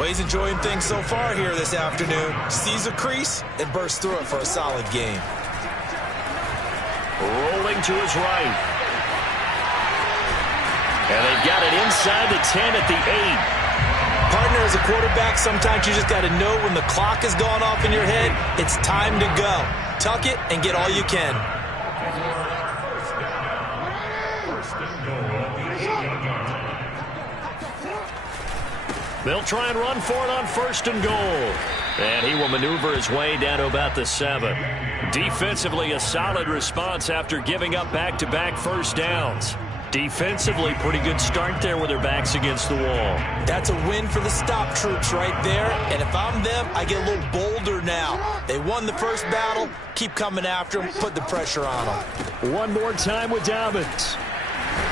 Well, he's enjoying things so far here this afternoon. Sees a crease and bursts through it for a solid game. Rolling to his right. And they've got it inside the 10 at the 8. Partner, as a quarterback, sometimes you just got to know when the clock has gone off in your head, it's time to go. Tuck it and get all you can. They'll try and run for it on 1st and goal. And he will maneuver his way down to about the 7. Defensively, a solid response after giving up back-to-back first downs. Defensively, pretty good start there with their backs against the wall. That's a win for the stop troops right there. And if I'm them, I get a little bolder now. They won the first battle. Keep coming after them. Put the pressure on them. One more time with Dobbins.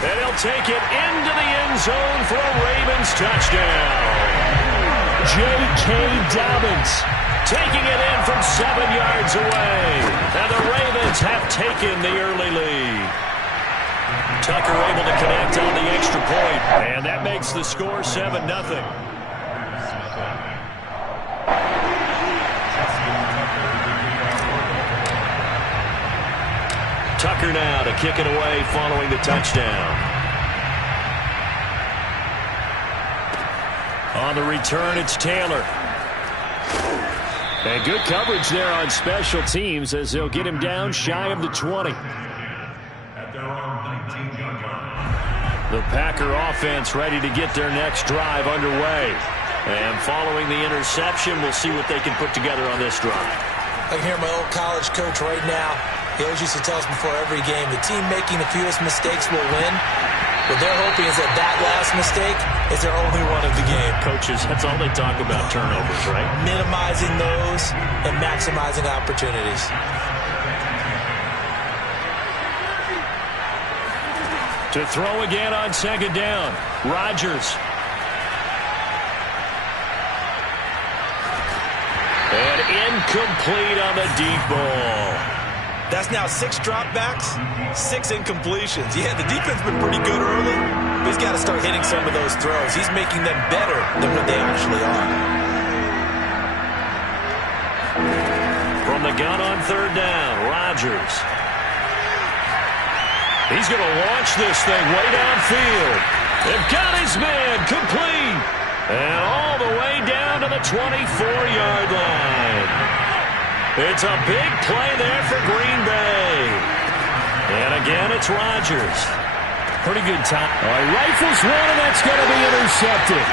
And he'll take it into the end zone for a Ravens touchdown. J.K. Dobbins taking it in from 7 yards away. And the Ravens have taken the early lead. Tucker able to connect on the extra point, and that makes the score 7-0. Tucker now to kick it away following the touchdown. On the return, it's Taylor. And good coverage there on special teams as they'll get him down shy of the 20. The Packer offense ready to get their next drive underway. And following the interception, we'll see what they can put together on this drive. I can hear my old college coach right now. He always used to tell us before every game, the team making the fewest mistakes will win. What they're hoping is that that last mistake is their only one of the game. Coaches, that's all they talk about, turnovers, right? Minimizing those and maximizing opportunities. To throw again on 2nd down. Rodgers. And incomplete on the deep ball. That's now 6 dropbacks, 6 incompletions. Yeah, the defense been pretty good early, but he's got to start hitting some of those throws. He's making them better than what they actually are. From the gun on 3rd down, Rodgers. He's going to launch this thing way downfield. They've got his man complete. And all the way down to the 24-yard line. It's a big play there for Green Bay. And again, it's Rodgers. Pretty good time. He rifles one, and that's going to be intercepted.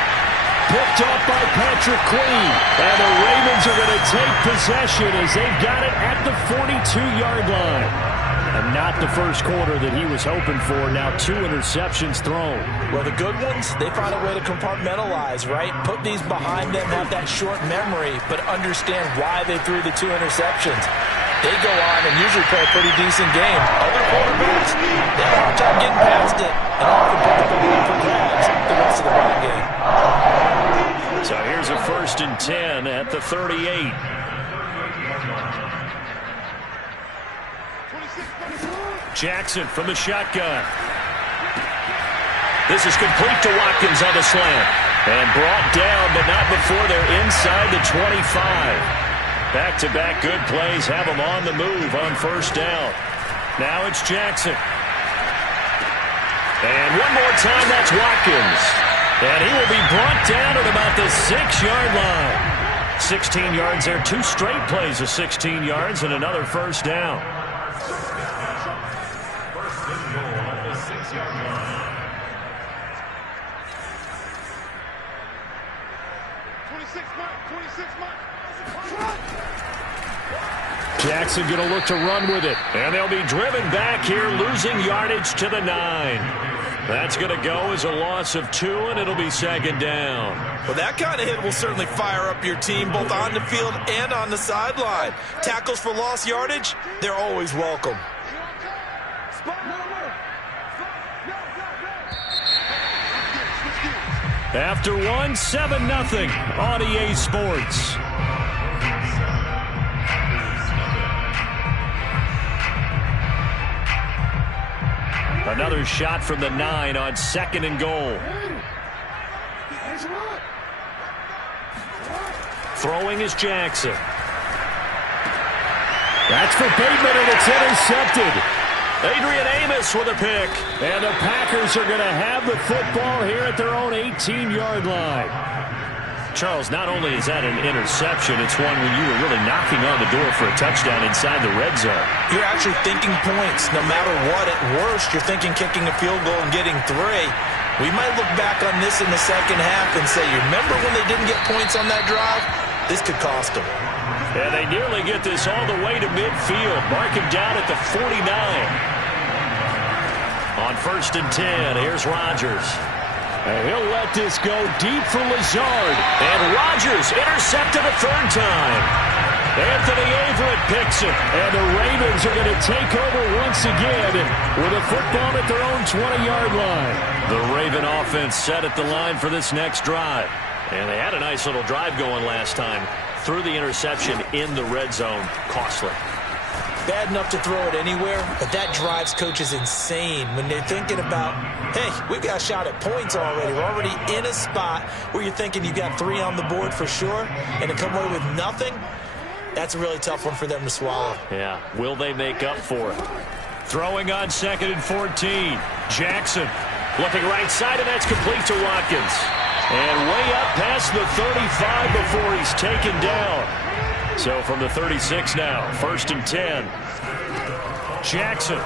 Picked up by Patrick Queen. And the Ravens are going to take possession as they've got it at the 42-yard line. And not the first quarter that he was hoping for. Now 2 interceptions thrown. Well, the good ones, they find a way to compartmentalize, right? Put these behind them, have that short memory, but understand why they threw the 2 interceptions. They go on and usually play a pretty decent game. Other quarterbacks, they have a hard time getting past it and often put the ball for grabs the rest of the ball game. So here's a 1st and 10 at the 38. Jackson from the shotgun. This is complete to Watkins on the slant. And brought down, but not before they're inside the 25. Back-to-back good plays have them on the move on 1st down. Now it's Jackson. And one more time, that's Watkins. And he will be brought down at about the 6-yard line. 16 yards there, 2 straight plays of 16 yards and another 1st down. Jackson going to look to run with it. And they'll be driven back here, losing yardage to the 9. That's going to go as a loss of 2, and it'll be 2nd down. Well, that kind of hit will certainly fire up your team, both on the field and on the sideline. Tackles for lost yardage, they're always welcome. After 1, 7-0 on EA Sports. Another shot from the 9 on 2nd and goal. Throwing is Jackson. That's for Bateman, and it's intercepted. Adrian Amos with a pick. And the Packers are going to have the football here at their own 18-yard line. Charles, not only is that an interception, it's one when you were really knocking on the door for a touchdown inside the red zone. You're actually thinking points. No matter what, at worst, you're thinking kicking a field goal and getting 3. We might look back on this in the second half and say, you remember when they didn't get points on that drive? This could cost them. And they nearly get this all the way to midfield. Mark him down at the 49. On 1st and 10, here's Rodgers. And he'll let this go deep for Lazard. And Rodgers intercepted a 3rd time. Anthony Averett picks it. And the Ravens are going to take over once again with a football at their own 20-yard line. The Raven offense set at the line for this next drive. And they had a nice little drive going last time. Threw the interception in the red zone. Costly. Bad enough to throw it anywhere, but that drives coaches insane when they're thinking about, hey, we've got a shot at points already. We're already in a spot where you're thinking you've got 3 on the board for sure, and to come away with nothing, that's a really tough one for them to swallow. Yeah, will they make up for it? Throwing on 2nd and 14. Jackson looking right side, and that's complete to Watkins. And way up past the 35 before he's taken down. So from the 36 now, 1st and 10. Jackson.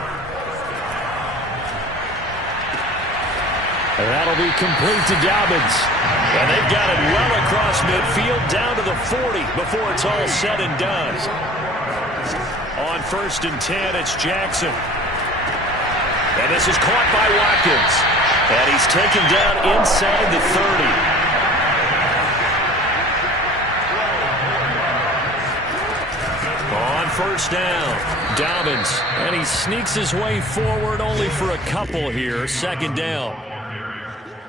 And that'll be complete to Dobbins. And they've got it well across midfield down to the 40 before it's all said and done. On 1st and 10, it's Jackson. And this is caught by Watkins. And he's taken down inside the 30. On 1st down, Dobbins. And he sneaks his way forward only for a couple here. 2nd down.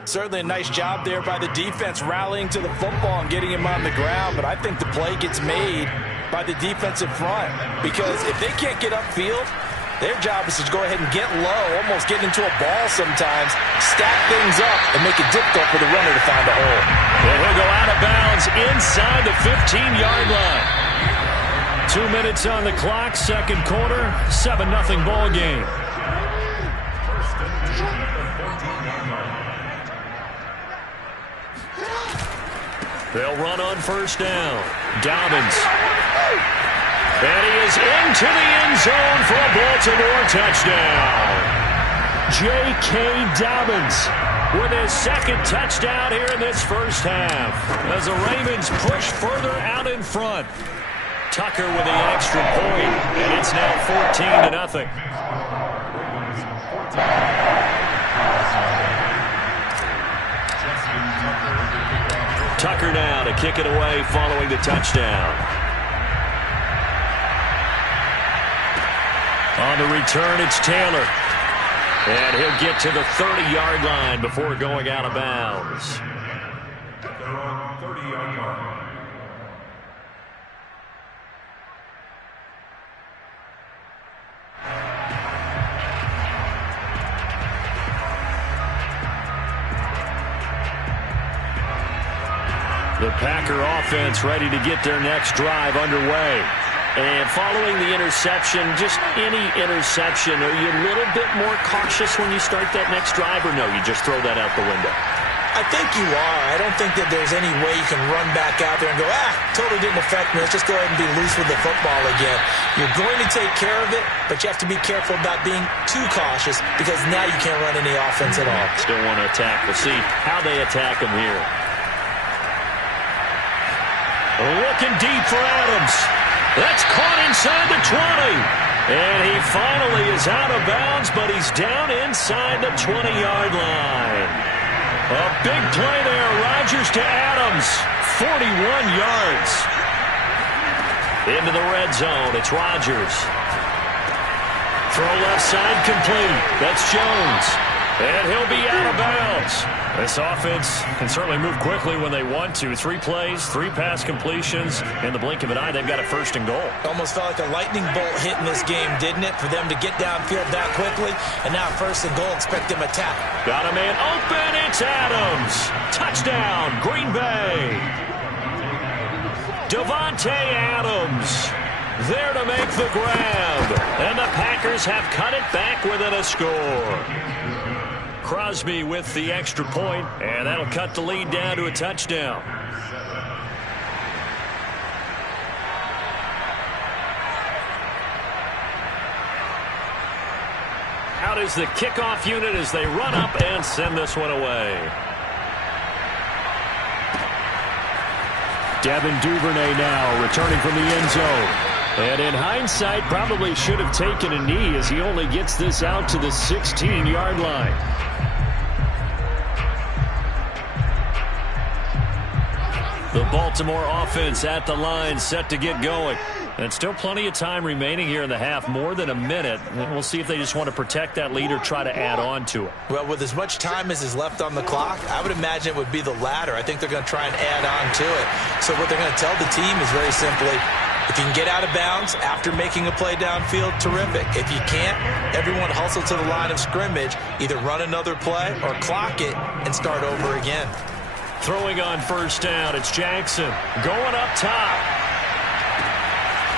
Certainly a nice job there by the defense rallying to the football and getting him on the ground. But I think the play gets made by the defensive front. Because if they can't get upfield, their job is to go ahead and get low, almost get into a ball sometimes, stack things up, and make it difficult for the runner to find a hole. And he'll go out of bounds inside the 15-yard line. 2 minutes on the clock, 2nd quarter, 7-0 ball game. They'll run on 1st down. Dobbins. And he is into the end zone for a Baltimore touchdown. J.K. Dobbins with his 2nd touchdown here in this 1st half. As the Ravens push further out in front. Tucker with the extra point, and it's now 14-0. Tucker now to kick it away following the touchdown. On the return, it's Taylor. And he'll get to the 30-yard line before going out of bounds. The Packer offense ready to get their next drive underway. And following the interception, just any interception, are you a little bit more cautious when you start that next drive, or no, you just throw that out the window? I think you are. I don't think that there's any way you can run back out there and go, totally didn't affect me. Let's just go ahead and be loose with the football again. You're going to take care of it, but you have to be careful about being too cautious because now you can't run any offense at all. Still want to attack. We'll see how they attack them here. Looking deep for Adams. That's caught inside the 20. And he finally is out of bounds, but he's down inside the 20-yard line. A big play there. Rodgers to Adams. 41 yards. Into the red zone. It's Rodgers. Throw left side complete. That's Jones. And he'll be out of bounds. This offense can certainly move quickly when they want to. 3 plays, 3 pass completions. In the blink of an eye, they've got a 1st and goal. Almost felt like a lightning bolt hit in this game, didn't it? For them to get downfield that quickly. And now 1st and goal, expect them attack. Got a man open. It's Adams. Touchdown, Green Bay. Davante Adams there to make the grab. And the Packers have cut it back within a score. Crosby with the extra point, and that'll cut the lead down to a touchdown. Out is the kickoff unit as they run up and send this one away. Devin Duvernay now returning from the end zone. And in hindsight, probably should have taken a knee as he only gets this out to the 16-yard line. The Baltimore offense at the line, set to get going. And still plenty of time remaining here in the half, more than a minute. And we'll see if they just want to protect that lead or try to add on to it. Well, with as much time as is left on the clock, I would imagine it would be the latter. I think they're going to try and add on to it. So what they're going to tell the team is very simply, if you can get out of bounds after making a play downfield, terrific. If you can't, everyone hustle to the line of scrimmage, either run another play or clock it and start over again. Throwing on first down, it's Jackson going up top.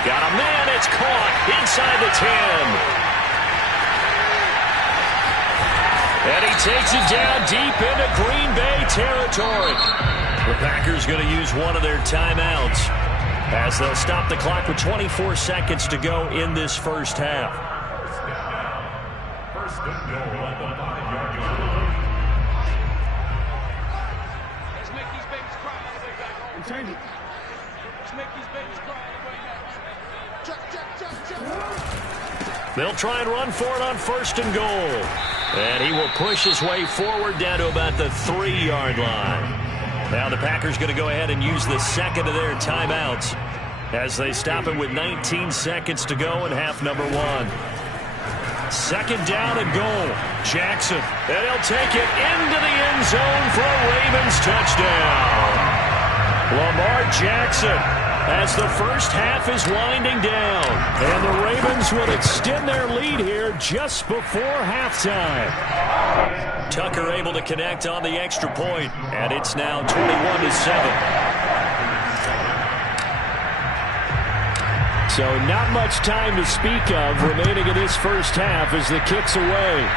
Got a man, it's caught inside the 10. And he takes it down deep into Green Bay territory. The Packers going to use one of their timeouts as they'll stop the clock with 24 seconds to go in this first half. First and goal at the 5-yard line. Let's make these babies cry all the way back home. Change it. Let's make these babies cry all the way back home. They'll try and run for it on first and goal. And he will push his way forward down to about the 3-yard line. Now the Packers going to go ahead and use the second of their timeouts as they stop it with 19 seconds to go in half number 1. Second down and goal. Jackson. And he'll take it into the end zone for a Ravens touchdown. Lamar Jackson, as the first half is winding down. And the Ravens will extend their lead here just before halftime. Tucker able to connect on the extra point, and it's now 21-7. So not much time to speak of remaining in this first half as the kick's away.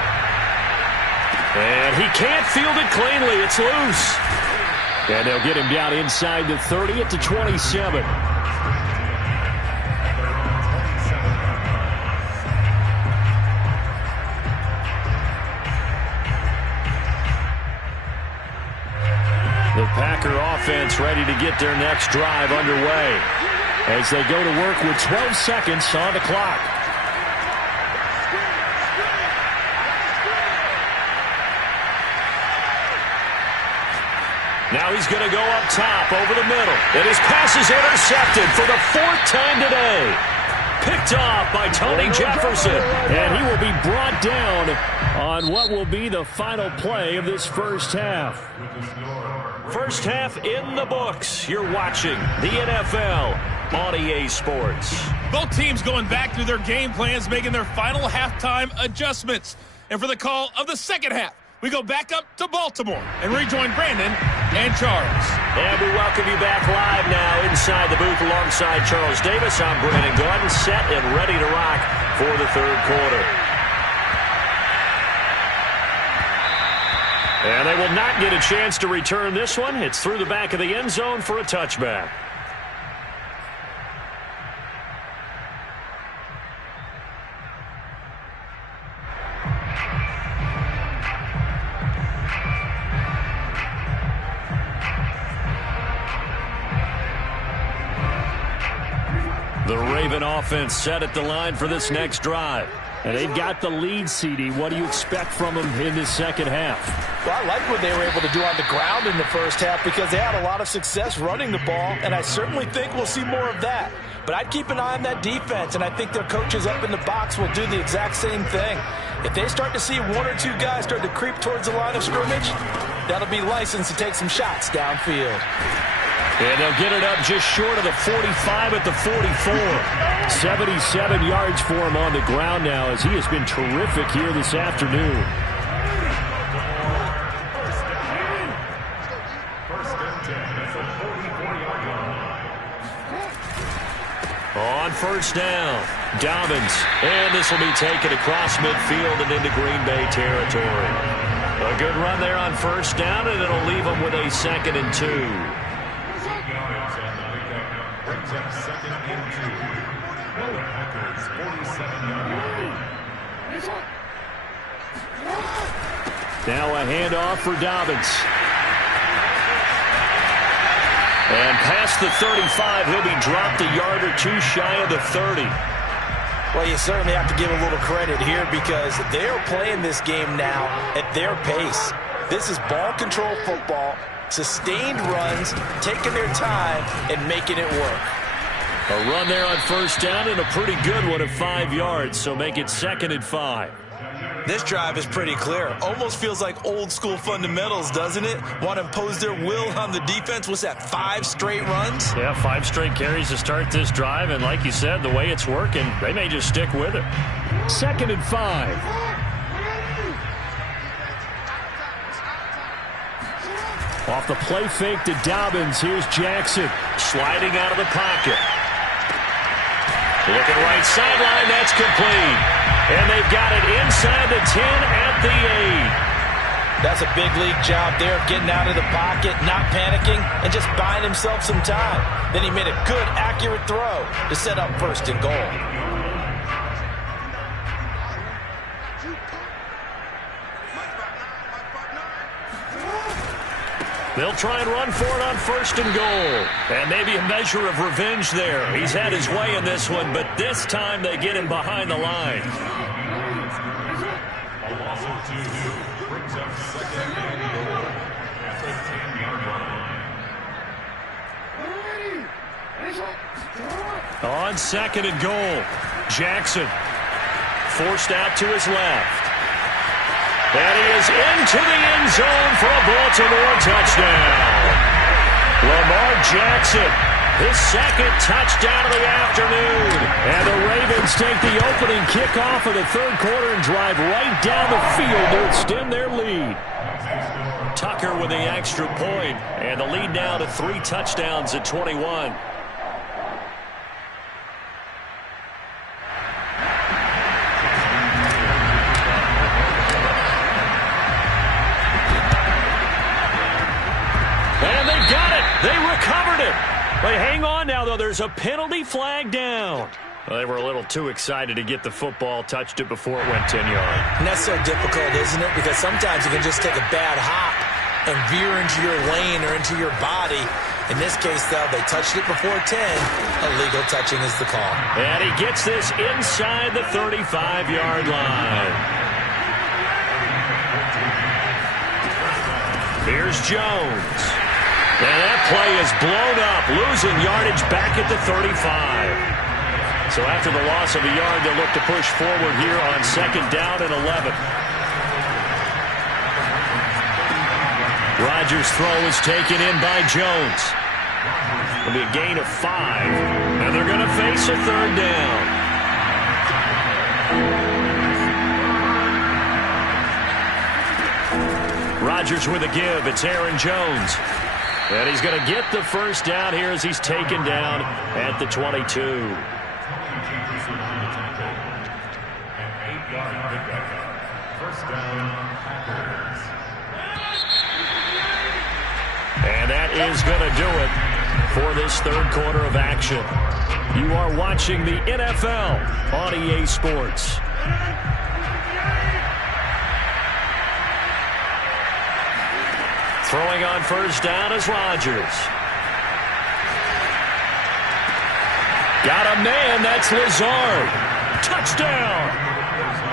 And he can't field it cleanly. It's loose. And they'll get him down inside the 30 at the 27. The Packer offense ready to get their next drive underway as they go to work with 12 seconds on the clock. Now he's going to go up top over the middle. And his pass is intercepted for the 4th time today. Picked off by Tony Jefferson. And he will be brought down on what will be the final play of this first half. First half in the books. You're watching the NFL on EA Sports. Both teams going back through their game plans, making their final halftime adjustments. And for the call of the second half, we go back up to Baltimore and rejoin Brandon and Charles. And we welcome you back live now inside the booth alongside Charles Davis. I'm Brandon Gaudin, set and ready to rock for the third quarter. And they will not get a chance to return this one. It's through the back of the end zone for a touchback. The Raven offense set at the line for this next drive. And they've got the lead, CD. What do you expect from them in this second half? Well, I like what they were able to do on the ground in the first half because they had a lot of success running the ball, and I certainly think we'll see more of that. But I'd keep an eye on that defense, and I think their coaches up in the box will do the exact same thing. If they start to see one or two guys start to creep towards the line of scrimmage, that'll be licensed to take some shots downfield. And they'll get it up just short of the 45 at the 44. 77 yards for him on the ground now as he has been terrific here this afternoon. On first down, Dobbins. And this will be taken across midfield and into Green Bay territory. A good run there on first down, and it'll leave them with a 2nd and 2. Now a handoff for Dobbins. And past the 35, he'll be dropped a yard or two shy of the 30. Well, you certainly have to give a little credit here because they're playing this game now at their pace. This is ball control football, sustained runs, taking their time and making it work. A run there on first down and a pretty good one of 5 yards, so make it 2nd and 5. This drive is pretty clear. Almost feels like old school fundamentals, doesn't it? Want to impose their will on the defense. What's that, 5 straight runs? Yeah, 5 straight carries to start this drive, and like you said, the way it's working, they may just stick with it. 2nd and 5. Off the play fake to Dobbins, here's Jackson. Sliding out of the pocket. Looking right sideline, that's complete. And they've got it inside the 10 at the 8. That's a big league job there of getting out of the pocket, not panicking, and just buying himself some time. Then he made a good, accurate throw to set up 1st and goal. They'll try and run for it on 1st and goal. And maybe a measure of revenge there. He's had his way in this one, but this time they get him behind the line. On 2nd and goal, Jackson forced out to his left. And he is into the end zone for a Baltimore touchdown. Lamar Jackson, his 2nd touchdown of the afternoon. And the Ravens take the opening kickoff of the 3rd quarter and drive right down the field to extend their lead. Tucker with the extra point, and the lead now to 3 touchdowns at 21. They recovered it. But hang on now, though. There's a penalty flag down. Well, they were a little too excited to get the football, touched it before it went 10 yards. And that's so difficult, isn't it? Because sometimes you can just take a bad hop and veer into your lane or into your body. In this case, though, they touched it before 10. Illegal touching is the call. And he gets this inside the 35-yard line. Here's Jones. And that play is blown up, losing yardage back at the 35. So after the loss of a yard, they'll look to push forward here on 2nd down and 11. Rodgers' throw is taken in by Jones. It'll be a gain of 5, and they're going to face a 3rd down. Rodgers with a give. It's Aaron Jones. And he's going to get the 1st down here as he's taken down at the 22. And that is going to do it for this 3rd quarter of action. You are watching the NFL on EA Sports. Throwing on 1st down is Rodgers. Got a man, that's Lazard. Touchdown!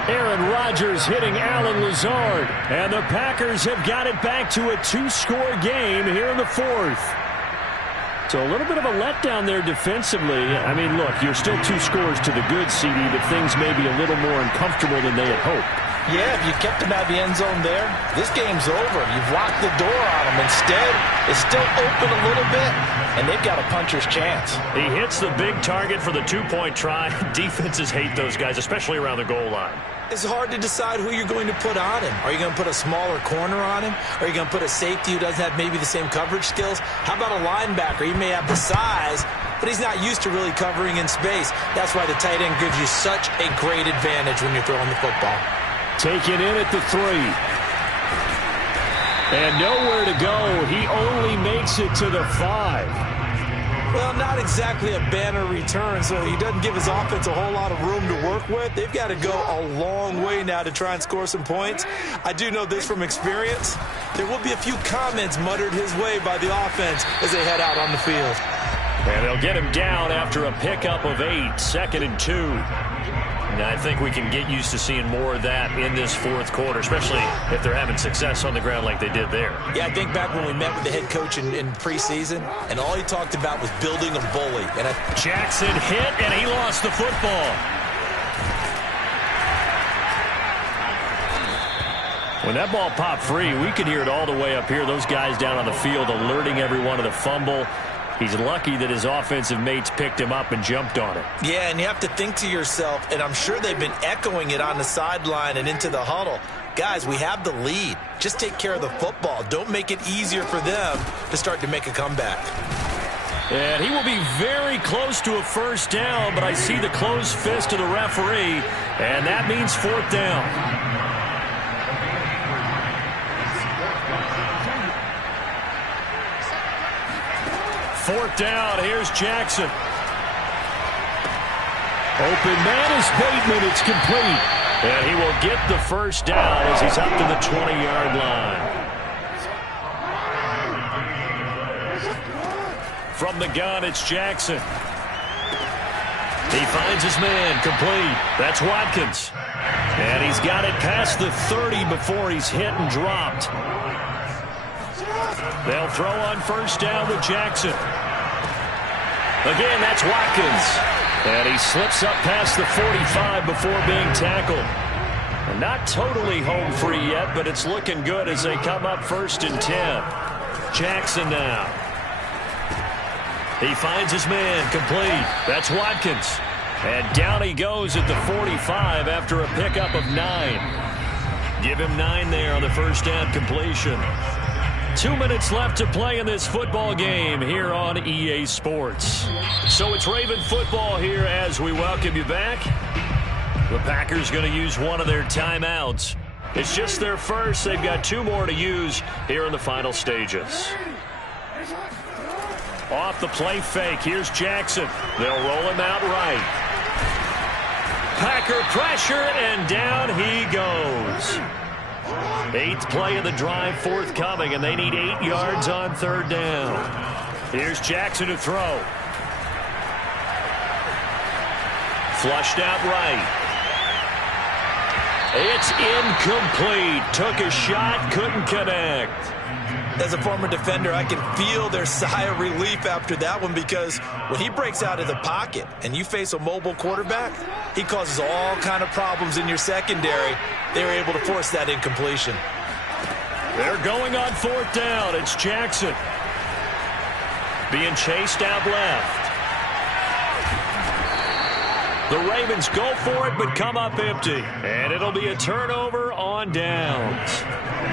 Aaron Rodgers hitting Allen Lazard. And the Packers have got it back to a 2-score game here in the 4th. So a little bit of a letdown there defensively. I mean, look, you're still 2 scores to the good, CD, but things may be a little more uncomfortable than they had hoped. Yeah, if you kept him out of the end zone there, this game's over. You've locked the door on him. Instead, it's still open a little bit, and they've got a puncher's chance. He hits the big target for the two-point try. Defenses hate those guys, especially around the goal line. It's hard to decide who you're going to put on him. Are you going to put a smaller corner on him? Are you going to put a safety who doesn't have maybe the same coverage skills? How about a linebacker? He may have the size, but he's not used to really covering in space. That's why the tight end gives you such a great advantage when you're throwing the football. Taken in at the 3. And nowhere to go. He only makes it to the 5. Well, not exactly a banner return, so he doesn't give his offense a whole lot of room to work with. They've got to go a long way now to try and score some points. I do know this from experience. There will be a few comments muttered his way by the offense as they head out on the field. And they'll get him down after a pickup of 8, 2nd and 2. And I think we can get used to seeing more of that in this fourth quarter, especially if they're having success on the ground like they did there. Yeah, I think back when we met with the head coach in preseason, and all he talked about was building a bully. And Jackson hit, and he lost the football. When that ball popped free, we could hear it all the way up here. Those guys down on the field alerting everyone of the fumble. He's lucky that his offensive mates picked him up and jumped on it. Yeah, and you have to think to yourself, and I'm sure they've been echoing it on the sideline and into the huddle. Guys, we have the lead. Just take care of the football. Don't make it easier for them to start to make a comeback. And he will be very close to a first down, but I see the closed fist of the referee, and that means 4th down. Fourth down, here's Jackson. Open man is Bateman, it's complete. And he will get the first down as he's up to the 20-yard line. From the gun, it's Jackson. He finds his man, complete. That's Watkins. And he's got it past the 30 before he's hit and dropped. They'll throw on first down with Jackson. Again, that's Watkins. And he slips up past the 45 before being tackled. And not totally home free yet, but it's looking good as they come up 1st and 10. Jackson now. He finds his man, complete. That's Watkins. And down he goes at the 45 after a pickup of 9. Give him 9 there on the first down completion. 2 minutes left to play in this football game here on EA Sports. So it's Raven football here as we welcome you back. The Packers going to use one of their timeouts. It's just their first. They've got 2 more to use here in the final stages. Off the play fake, here's Jackson. They'll roll him out right. Packer pressure, and down he goes. 8th play of the drive forthcoming, and they need 8 yards on 3rd down. Here's Jackson to throw. Flushed out right. It's incomplete. Took a shot, couldn't connect. As a former defender, I can feel their sigh of relief after that one, because when he breaks out of the pocket and you face a mobile quarterback, he causes all kind of problems in your secondary. They were able to force that incompletion. They're going on 4th down. It's Jackson. Being chased out left. The Ravens go for it, but come up empty. And it'll be a turnover on downs.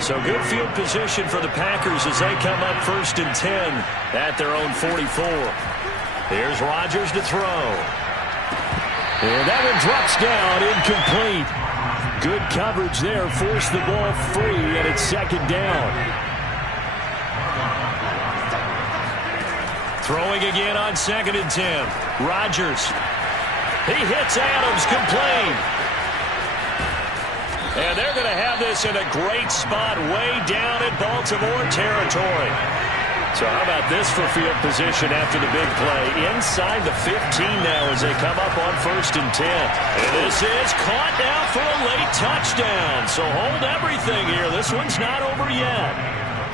So good field position for the Packers as they come up 1st and 10 at their own 44. Here's Rodgers to throw. And that one drops down, incomplete. Good coverage there, forced the ball free, and it's 2nd down. Throwing again on 2nd and 10. Rodgers. He hits Adams, complete. And they're going to have this in a great spot way down in Baltimore territory. So how about this for field position after the big play? Inside the 15 now as they come up on 1st and 10. And this is caught now for a late touchdown. So hold everything here. This one's not over yet.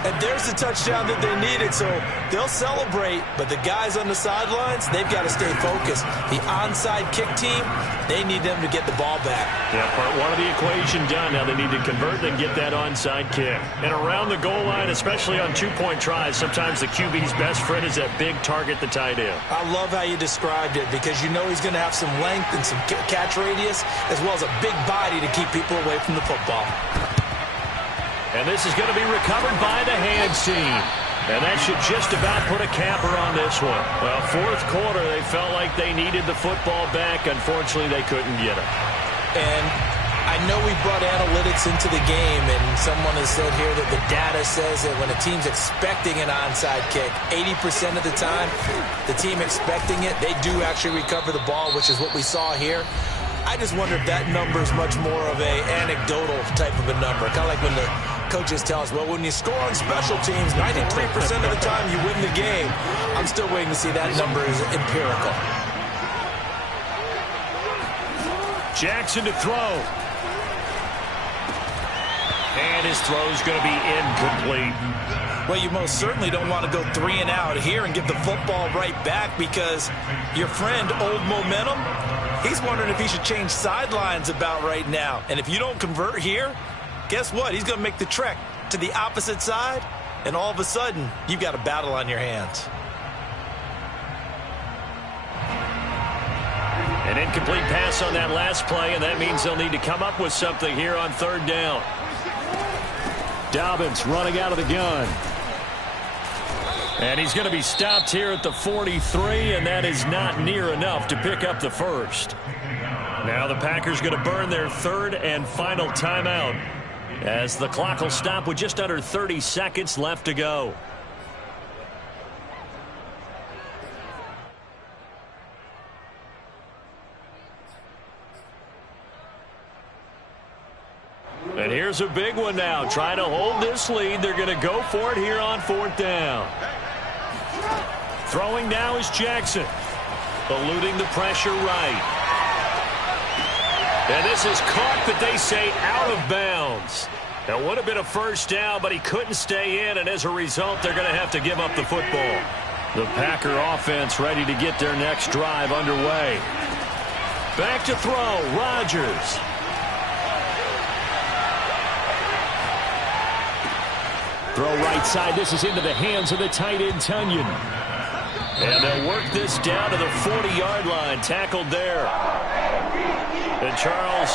And there's the touchdown that they needed, so they'll celebrate. But the guys on the sidelines, they've got to stay focused. The onside kick team, they need them to get the ball back. Yeah, part one of the equation done. Now they need to convert and get that onside kick. And around the goal line, especially on two-point tries, sometimes the QB's best friend is that big target, the tight end. I love how you described it because you know he's going to have some length and some catch radius as well as a big body to keep people away from the football. And this is going to be recovered by the hands team. And that should just about put a capper on this one. Well, fourth quarter, they felt like they needed the football back. Unfortunately, they couldn't get it. And I know we brought analytics into the game, and someone has said here that the data says that when a team's expecting an onside kick, 80% of the time, the team expecting it, they do actually recover the ball, which is what we saw here. I just wonder if that number is much more of a anecdotal type of a number. Kind of like when the coaches tell us, well, when you score on special teams, 93% of the time you win the game. I'm still waiting to see that number is empirical. Jackson to throw. And his throw's going to be incomplete. Well, you most certainly don't want to go 3 and out here and give the football right back because your friend, Old Momentum, he's wondering if he should change sidelines about right now. And if you don't convert here, guess what? He's going to make the trek to the opposite side, and all of a sudden, you've got a battle on your hands. An incomplete pass on that last play, and that means they'll need to come up with something here on third down. Dobbins running out of the gun. And he's going to be stopped here at the 43, and that is not near enough to pick up the first. Now the Packers going to burn their third and final timeout as the clock will stop with just under 30 seconds left to go. And here's a big one now. Trying to hold this lead. They're going to go for it here on fourth down. Throwing now is Jackson. Eluding the pressure right. And this is caught, but they say out of bounds. That would have been a first down, but he couldn't stay in, and as a result, they're going to have to give up the football. The Packer offense ready to get their next drive underway. Back to throw, Rodgers. Throw right side. This is into the hands of the tight end, Tunyon. And they'll work this down to the 40-yard line. Tackled there. And Charles